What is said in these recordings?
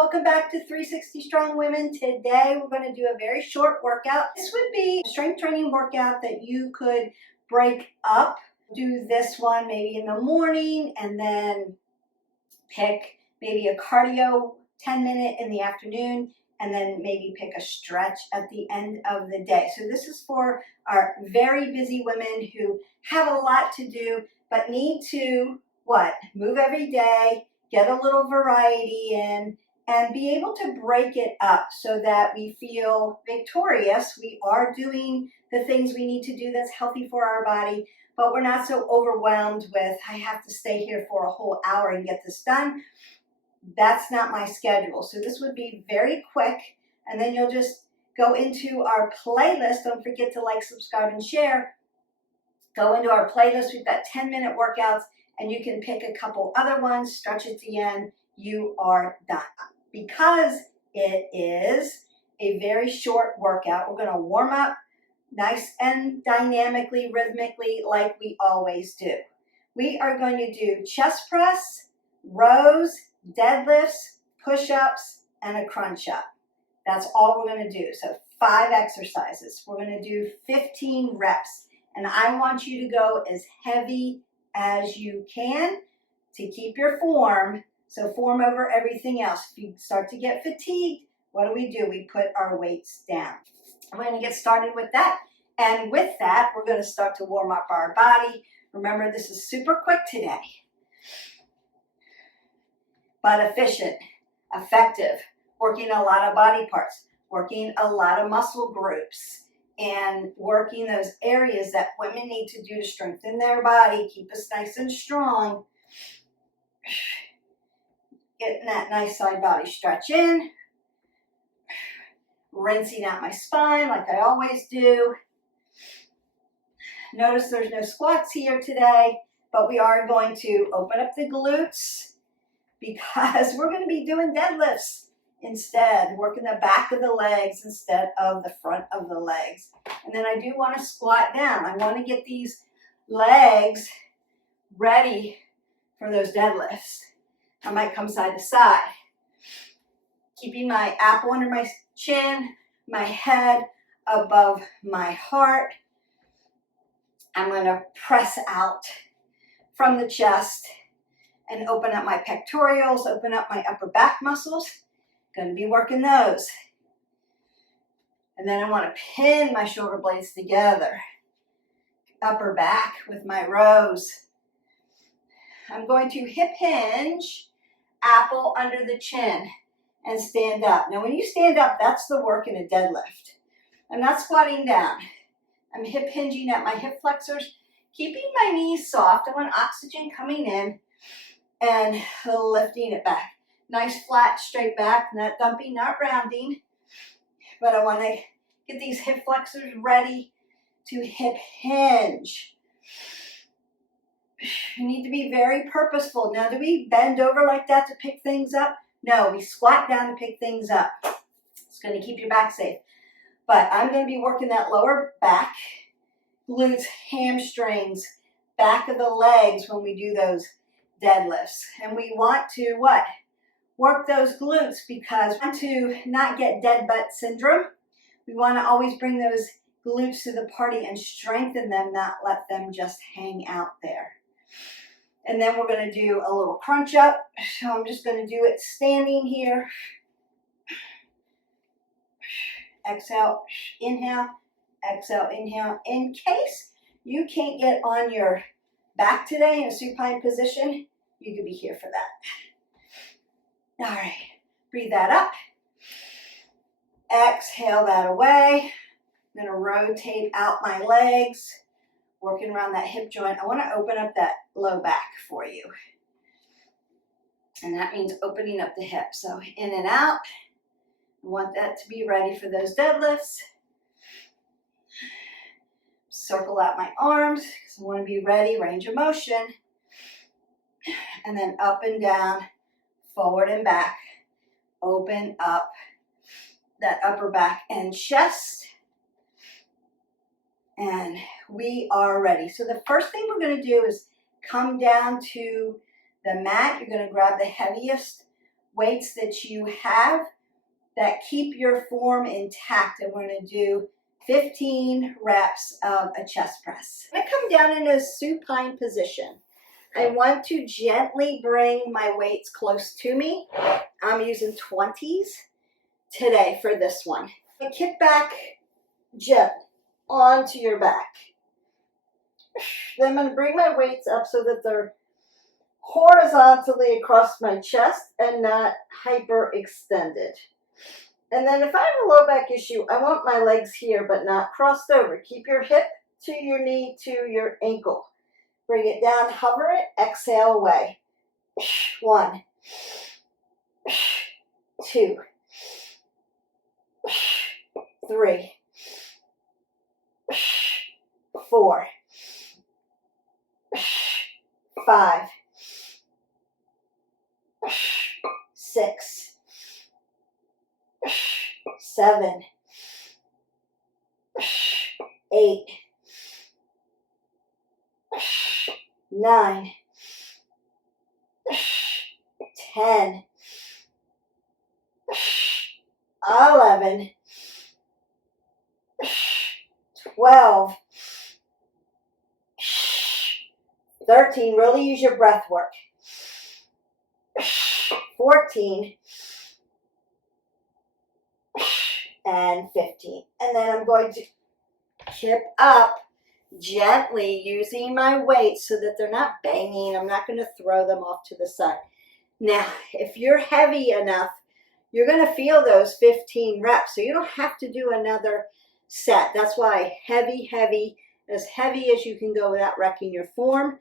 welcome back to 360 Strong Women. Today we're going to do a very short workout. This would be a strength training workout that you could break up. Do this one maybe in the morning and then pick maybe a cardio 10-minute in the afternoon and then maybe pick a stretch at the end of the day. So this is for our very busy women who have a lot to do but need to move every day, get a little variety in, and be able to break it up so that we feel victorious. We are doing the things we need to do that's healthy for our body, but we're not so overwhelmed with, I have to stay here for a whole hour and get this done. That's not my schedule. So this would be very quick, and then you'll just go into our playlist. Don't forget to like, subscribe, and share. Go into our playlist. We've got 10-minute workouts, and you can pick a couple other ones, stretch at the end. You are done. Because it is a very short workout, we're going to warm up nice and dynamically, rhythmically, like we always do. We are going to do chest press, rows, deadlifts, push-ups, and a crunch up. That's all we're going to do. So 5 exercises. We're going to do 15 reps. And I want you to go as heavy as you can to keep your form. So form over everything else. If you start to get fatigued, what do? We put our weights down. I'm going to get started with that. And with that, we're going to start to warm up our body. Remember, this is super quick today, but efficient, effective, working a lot of body parts, working a lot of muscle groups, and working those areas that women need to do to strengthen their body, keep us nice and strong. Getting that nice side body stretch in. Rinsing out my spine like I always do. Notice there's no squats here today, but we are going to open up the glutes because we're going to be doing deadlifts instead, working the back of the legs instead of the front of the legs. And then I do want to squat down. I want to get these legs ready for those deadlifts. I might come side to side, keeping my apple under my chin, my head above my heart. I'm going to press out from the chest and open up my pectorals, open up my upper back muscles. Going to be working those. And then I want to pin my shoulder blades together. Upper back with my rows. I'm going to hip hinge, apple under the chin, and stand up. Now when you stand up, that's the work in a deadlift. I'm not squatting down. I'm hip hinging at my hip flexors, keeping my knees soft. I want oxygen coming in and lifting it back. Nice flat straight back, not dumping, not rounding. But I want to get these hip flexors ready to hip hinge. You need to be very purposeful. Now, do we bend over like that to pick things up? No, we squat down to pick things up. It's going to keep your back safe. But I'm going to be working that lower back, glutes, hamstrings, back of the legs when we do those deadlifts. And we want to work those glutes because we want to not get dead butt syndrome. We want to always bring those glutes to the party and strengthen them, not let them just hang out there. And then we're going to do a little crunch up. So I'm just going to do it standing here. Exhale, inhale, exhale, inhale. In case you can't get on your back today in a supine position, you could be here for that. All right, breathe that up. Exhale that away. I'm going to rotate out my legs, working around that hip joint. I want to open up that low back for you. And that means opening up the hip. So in and out. I want that to be ready for those deadlifts. Circle out my arms because I want to be ready, range of motion. And then up and down, forward and back. Open up that upper back and chest. And we are ready. So the first thing we're going to do is come down to the mat. You're going to grab the heaviest weights that you have that keep your form intact. And we're going to do 15 reps of a chest press. I'm going to come down in a supine position. I want to gently bring my weights close to me. I'm using 20s today for this one. I kick back gently onto your back. Then I'm going to bring my weights up so that they're horizontally across my chest and not hyperextended. And then if I have a low back issue, I want my legs here but not crossed over. Keep your hip to your knee to your ankle. Bring it down, hover it, exhale away. 1, 2, 3, 4, 5, 6, 7, 8, 9, 10, 11, 12, 13. Really use your breath work. 14, and 15. And then I'm going to kip up gently using my weights so that they're not banging. I'm not going to throw them off to the side. Now, if you're heavy enough, you're going to feel those 15 reps. So you don't have to do another set. That's why heavy, as heavy as you can go without wrecking your form.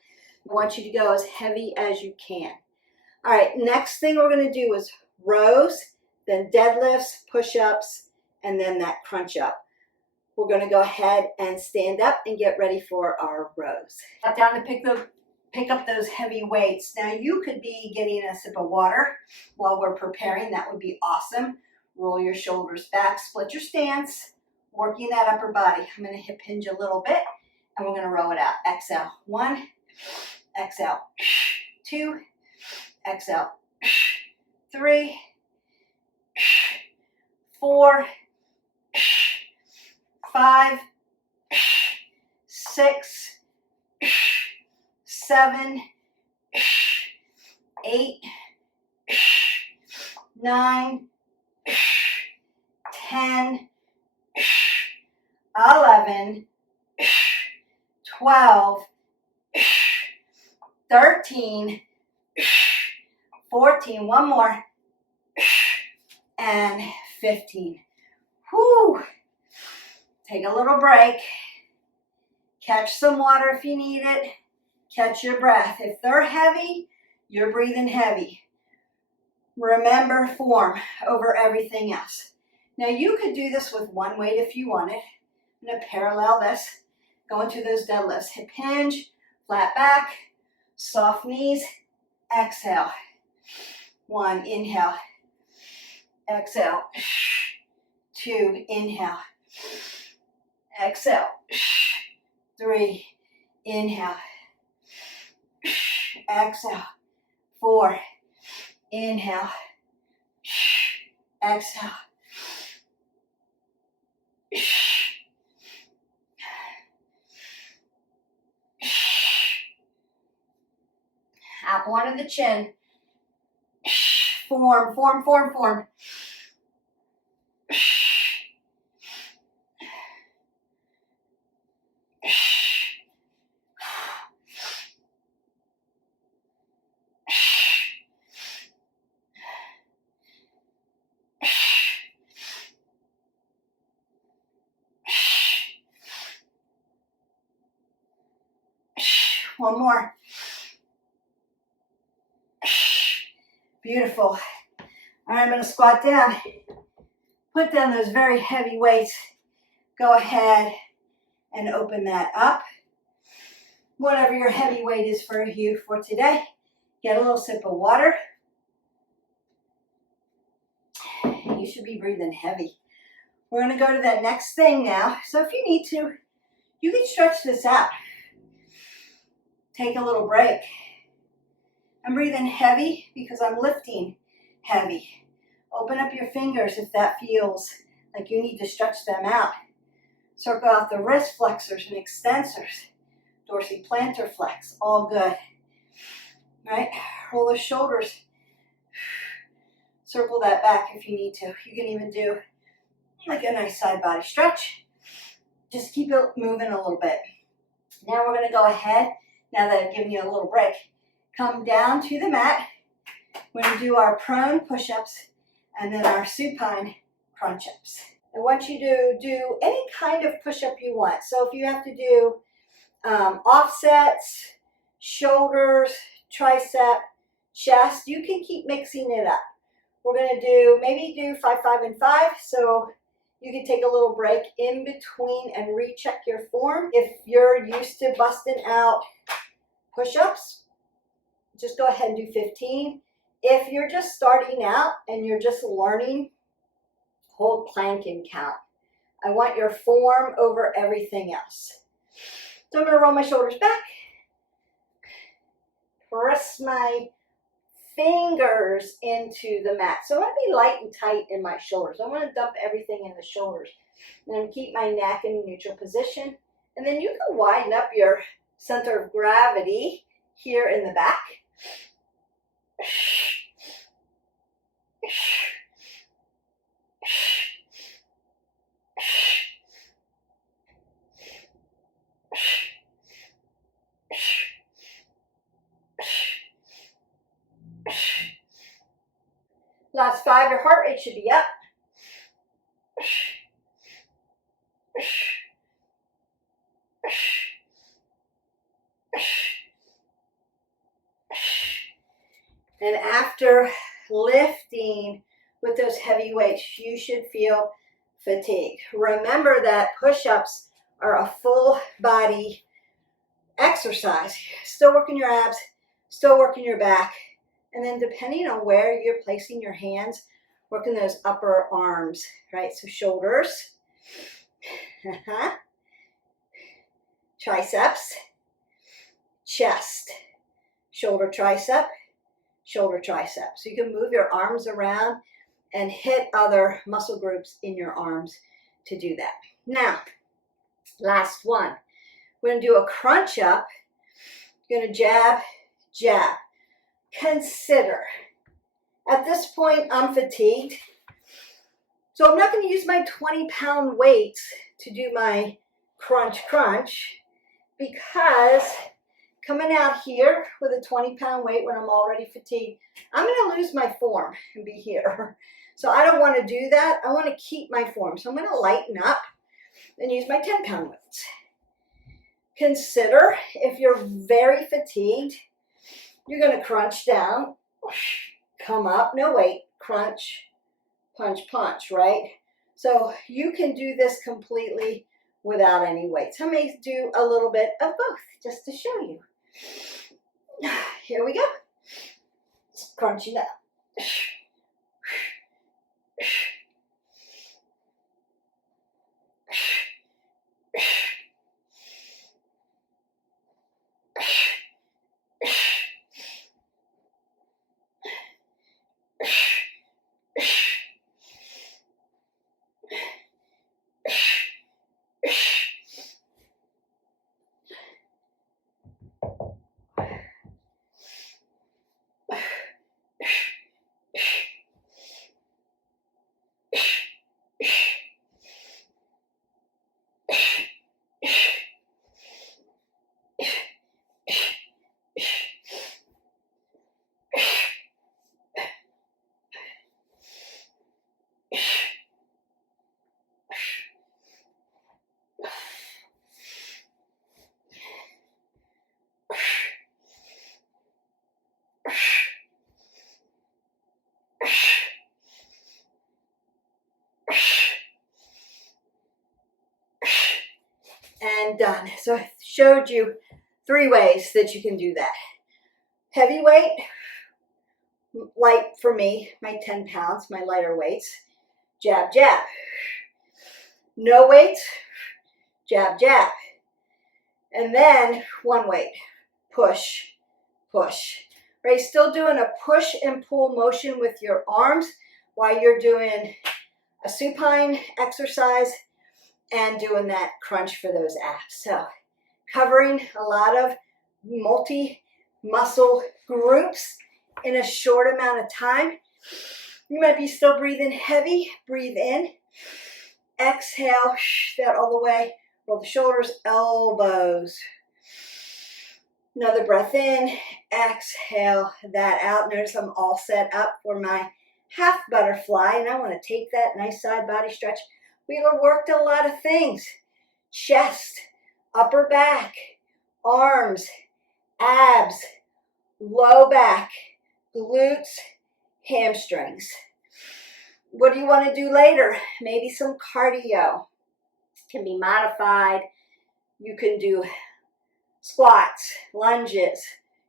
I want you to go as heavy as you can. All right, next thing we're going to do is rows, then deadlifts, push-ups, and then that crunch up. We're going to go ahead and stand up and get ready for our rows. Got down to pick up those heavy weights. Now you could be getting a sip of water while we're preparing. That would be awesome. Roll your shoulders back, split your stance, working that upper body. I'm going to hip hinge a little bit and we're going to row it out. Exhale, 1, exhale, 2, exhale, 3, 4, 5, 6, 7, 8, 9, 10, 11, 12, 13, 14, one more, and 15. Whew. Take a little break. Catch some water if you need it. Catch your breath. If they're heavy, you're breathing heavy. Remember form over everything else. Now you could do this with one weight if you wanted. I'm going to parallel this. Go into those deadlifts. Hip hinge, flat back, soft knees. Exhale. 1, inhale. Exhale. 2, inhale. Exhale. 3, inhale. Exhale. 4, inhale. Exhale. Apple under the chin. Form, form, form, form. One more. Beautiful. All right, I'm going to squat down. Put down those very heavy weights. Go ahead and open that up. Whatever your heavy weight is for you for today. Get a little sip of water. You should be breathing heavy. We're going to go to that next thing now. So if you need to, you can stretch this out. Take a little break. I'm breathing heavy because I'm lifting heavy. Open up your fingers if that feels like you need to stretch them out. Circle out the wrist flexors and extensors. Dorsiplantar flex, all good. Right? Roll the shoulders. Circle that back if you need to. You can even do like a nice side body stretch. Just keep it moving a little bit. Now we're going to go ahead, now that I've given you a little break, come down to the mat. We're going to do our prone push-ups and then our supine crunch-ups. I want you to do any kind of push-up you want. So if you have to do offsets, shoulders, tricep, chest, you can keep mixing it up. We're going to do, maybe do 5, 5, and 5. So you can take a little break in between and recheck your form. If you're used to busting out push-ups, just go ahead and do 15. If you're just starting out and you're just learning, hold plank and count. I want your form over everything else. So I'm going to roll my shoulders back. Press my fingers into the mat. So I want to be light and tight in my shoulders. I want to dump everything in the shoulders. And then keep my neck in a neutral position. And then you can widen up your center of gravity here in the back. Last 5, your heart rate should be up. And after lifting with those heavy weights, you should feel fatigue. Remember that push-ups are a full body exercise. Still working your abs, still working your back. And then depending on where you're placing your hands, working those upper arms, right? So shoulders, triceps, chest, shoulder tricep, shoulder tricep. So you can move your arms around and hit other muscle groups in your arms to do that. Now, last one. We're going to do a crunch up. You're going to jab, jab. Consider. At this point, I'm fatigued. So I'm not going to use my 20-pound weights to do my crunch because coming out here with a 20-pound weight when I'm already fatigued, I'm going to lose my form and be here. So I don't want to do that. I want to keep my form. So I'm going to lighten up and use my 10-pound weights. Consider if you're very fatigued, you're going to crunch down, come up, no weight, crunch, punch, punch, right? So you can do this completely without any weights. I may do a little bit of both just to show you. Here we go. Just crunching up. And done. So I showed you 3 ways that you can do that. Heavy weight, light for me, my 10 pounds, my lighter weights. Jab, jab. No weights, jab, jab. And then 1 weight, push, push. right? Still doing a push and pull motion with your arms while you're doing a supine exercise and doing that crunch for those abs. So covering a lot of multi-muscle groups in a short amount of time. You might be still breathing heavy. Breathe in. Exhale that all the way. Roll the shoulders, elbows. Another breath in. Exhale that out. Notice I'm all set up for my half butterfly, and I want to take that nice side body stretch. We worked a lot of things. Chest, upper back, arms, abs, low back, glutes, hamstrings. What do you want to do later? Maybe some cardio. Can be modified. You can do squats, lunges.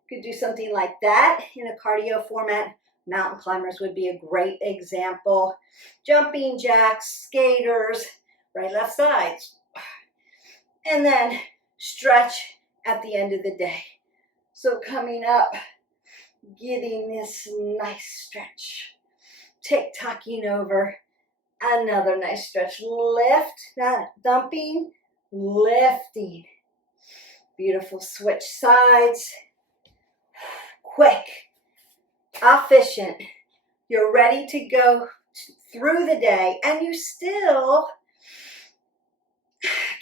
You could do something like that in a cardio format. Mountain climbers would be a great example. Jumping jacks, skaters, right, left sides. And then stretch at the end of the day. So coming up, getting this nice stretch. Tick-tocking over. Another nice stretch. Lift, not dumping, lifting. Beautiful. Switch sides. Quick, efficient. You're ready to go through the day, and you still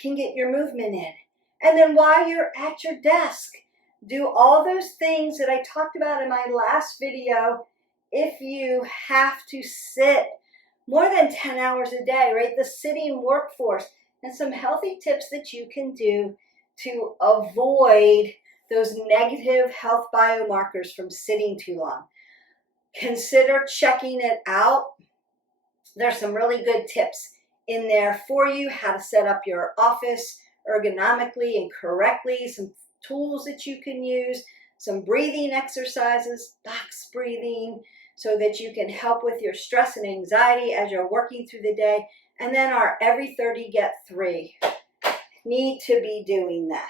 can get your movement in. And then while you're at your desk, do all those things that I talked about in my last video. If you have to sit more than 10 hours a day, right? The sitting workforce, and some healthy tips that you can do to avoid those negative health biomarkers from sitting too long. Consider checking it out. There's some really good tips in there for you, how to set up your office ergonomically and correctly, some tools that you can use, some breathing exercises, box breathing, so that you can help with your stress and anxiety as you're working through the day. And then our every 30 get 3. Need to be doing that.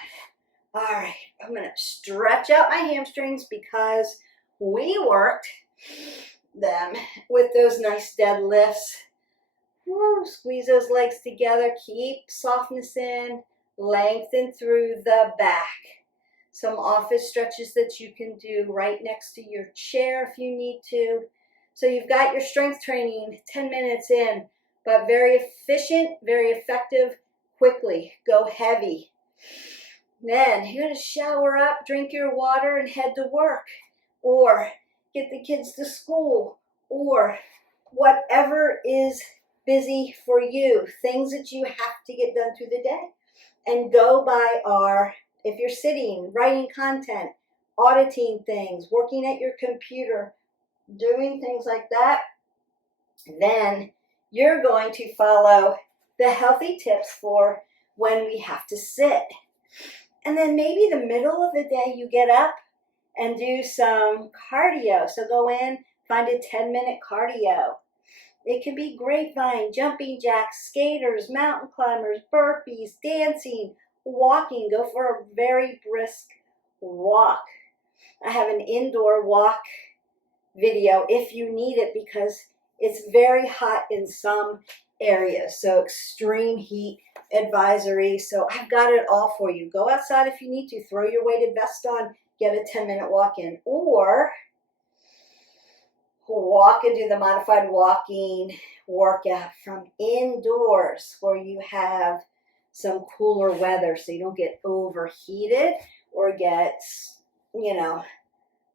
All right, I'm going to stretch out my hamstrings because we worked them with those nice deadlifts. Woo, squeeze those legs together. Keep softness in. Lengthen through the back. Some office stretches that you can do right next to your chair if you need to. So you've got your strength training 10 minutes in, but very efficient, very effective, quickly. Go heavy. Then you're going to shower up, drink your water, and head to work. Or get the kids to school. Or whatever is busy for you. Things that you have to get done through the day. And go by our, if you're sitting, writing content, auditing things, working at your computer, doing things like that, then you're going to follow the healthy tips for when we have to sit. And then maybe the middle of the day you get up and do some cardio. So go in, find a 10-minute cardio. It can be grapevine, jumping jacks, skaters, mountain climbers, burpees, dancing, walking. Go for a very brisk walk. I have an indoor walk video if you need it because it's very hot in some areas. So extreme heat advisory. So I've got it all for you. Go outside if you need to. Throw your weighted vest on. Get a 10-minute walk in. Or walk and do the modified walking workout from indoors where you have some cooler weather so you don't get overheated or get,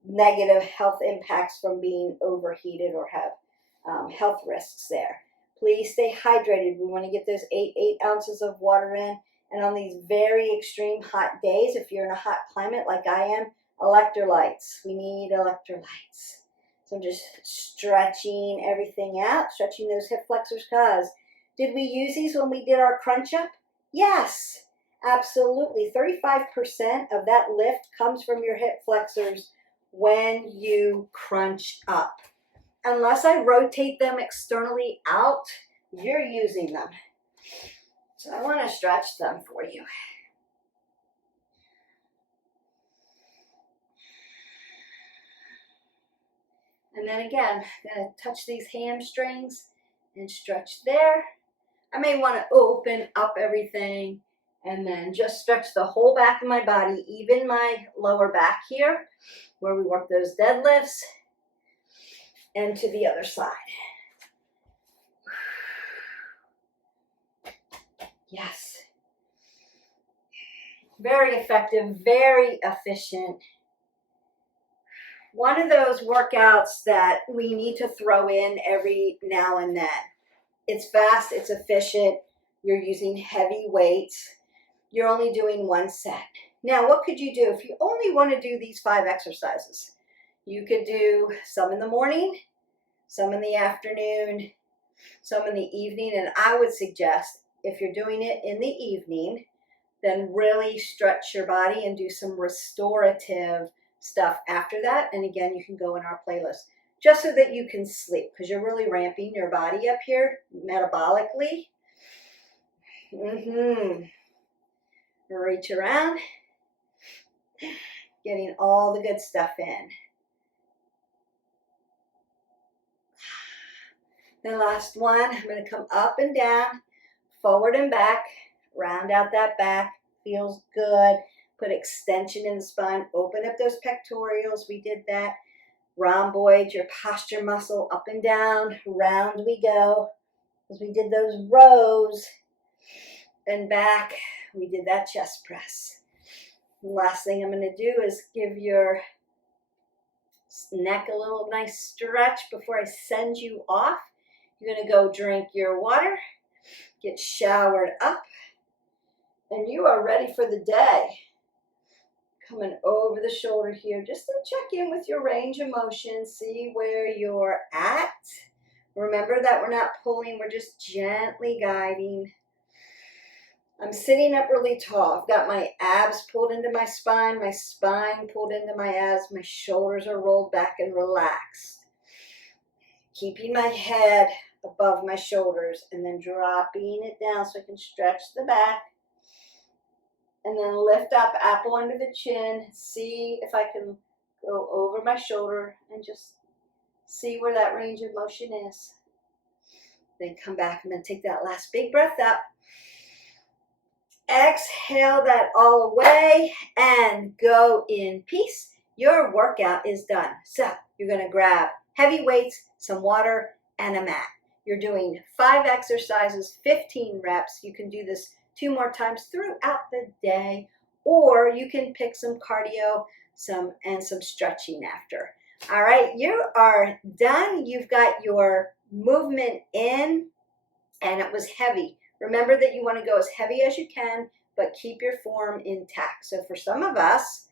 negative health impacts from being overheated or have health risks there. Please stay hydrated. We want to get those 8 ounces of water in. And on these very extreme hot days, if you're in a hot climate like I am, electrolytes. We need electrolytes. So I'm just stretching everything out, stretching those hip flexors, because did we use these when we did our crunch up? Yes, absolutely. 35% of that lift comes from your hip flexors when you crunch up. Unless I rotate them externally out, you're using them. So I want to stretch them for you. And then again, I'm going to touch these hamstrings and stretch there. I may want to open up everything and then just stretch the whole back of my body, even my lower back here, where we work those deadlifts, and to the other side. Yes. Very effective, very efficient. One of those workouts that we need to throw in every now and then. It's fast, it's efficient, you're using heavy weights, you're only doing one set. Now, what could you do if you only want to do these 5 exercises? You could do some in the morning, some in the afternoon, some in the evening, and I would suggest if you're doing it in the evening, then really stretch your body and do some restorative stuff after that. And again, you can go in our playlist just so that you can sleep, because you're really ramping your body up here metabolically. Reach around, getting all the good stuff in. The last one, I'm going to come up and down, forward and back, round out that back, feels good. Put extension in the spine, open up those pectorials, we did that. Rhomboid, your posture muscle, up and down, round we go. As we did those rows, and back, we did that chest press. The last thing I'm going to do is give your neck a little nice stretch before I send you off. You're going to go drink your water, get showered up, and you are ready for the day. Coming over the shoulder here, just to check in with your range of motion, see where you're at. Remember that we're not pulling, we're just gently guiding. I'm sitting up really tall. I've got my abs pulled into my spine pulled into my abs, my shoulders are rolled back and relaxed. Keeping my head above my shoulders and then dropping it down so I can stretch the back. And then lift up, apple under the chin. See if I can go over my shoulder and just see where that range of motion is. Then come back. I'm going to take that last big breath up. Exhale that all away and go in peace. Your workout is done. So you're going to grab heavy weights, some water, and a mat. You're doing 5 exercises, 15 reps. You can do this 2 more times throughout the day, or you can pick some cardio, some stretching after. All right, you are done. You've got your movement in, and it was heavy. Remember that you want to go as heavy as you can, but keep your form intact. So for some of us,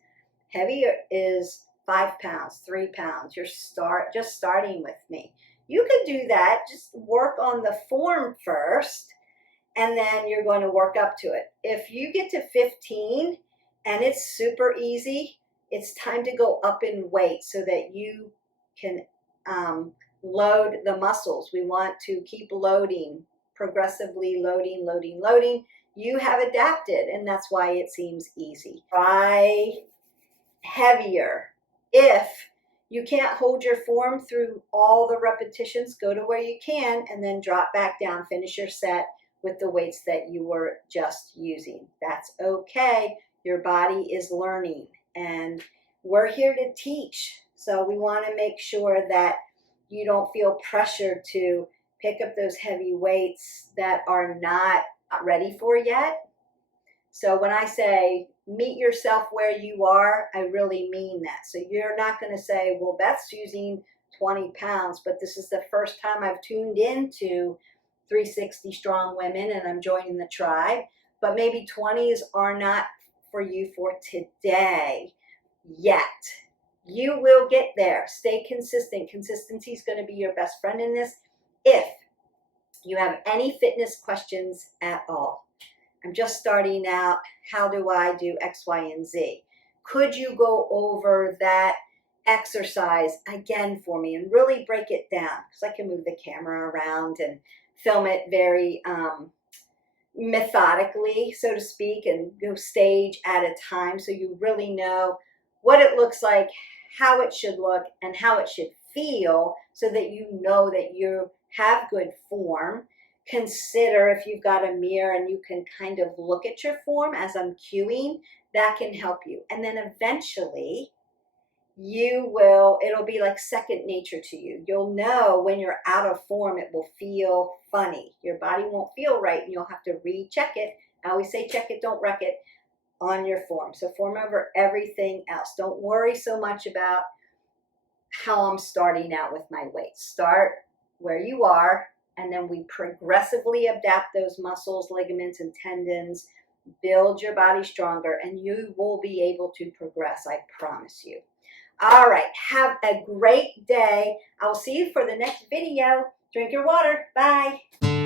heavy is 5 pounds, 3 pounds. You're just starting with me. You could do that. Just work on the form first, and then you're going to work up to it. If you get to 15 and it's super easy, it's time to go up in weight so that you can load the muscles. We want to keep loading, progressively loading, loading, loading. You have adapted, and that's why it seems easy. Try heavier. If you can't hold your form through all the repetitions, go to where you can and then drop back down, finish your set with the weights that you were just using. That's okay. Your body is learning, and we're here to teach. So we want to make sure that you don't feel pressured to pick up those heavy weights that are not ready for yet. So when I say meet yourself where you are, I really mean that. So you're not going to say, well, Beth's using 20 pounds, but this is the first time I've tuned into 360 Strong Women and I'm joining the tribe. But maybe 20s are not for you for today yet. You will get there. Stay consistent. Consistency is going to be your best friend in this. If you have any fitness questions at all, I'm just starting out. How do I do X, Y, and Z? Could you go over that exercise again for me and really break it down? Because I can move the camera around and film it very methodically, so to speak, and go stage at a time so you really know what it looks like, how it should look, and how it should feel so that you know that you have good form. Consider if you've got a mirror and you can kind of look at your form as I'm cueing, that can help you. And then eventually it'll be like second nature to you. You'll know when you're out of form, it will feel funny. Your body won't feel right and you'll have to recheck it. I always say check it, don't wreck it on your form. So form over everything else. Don't worry so much about how I'm starting out with my weight. Start where you are, and then we progressively adapt those muscles, ligaments, and tendons, build your body stronger, and you will be able to progress, I promise you. All right, have a great day. I will see you for the next video. Drink your water. Bye.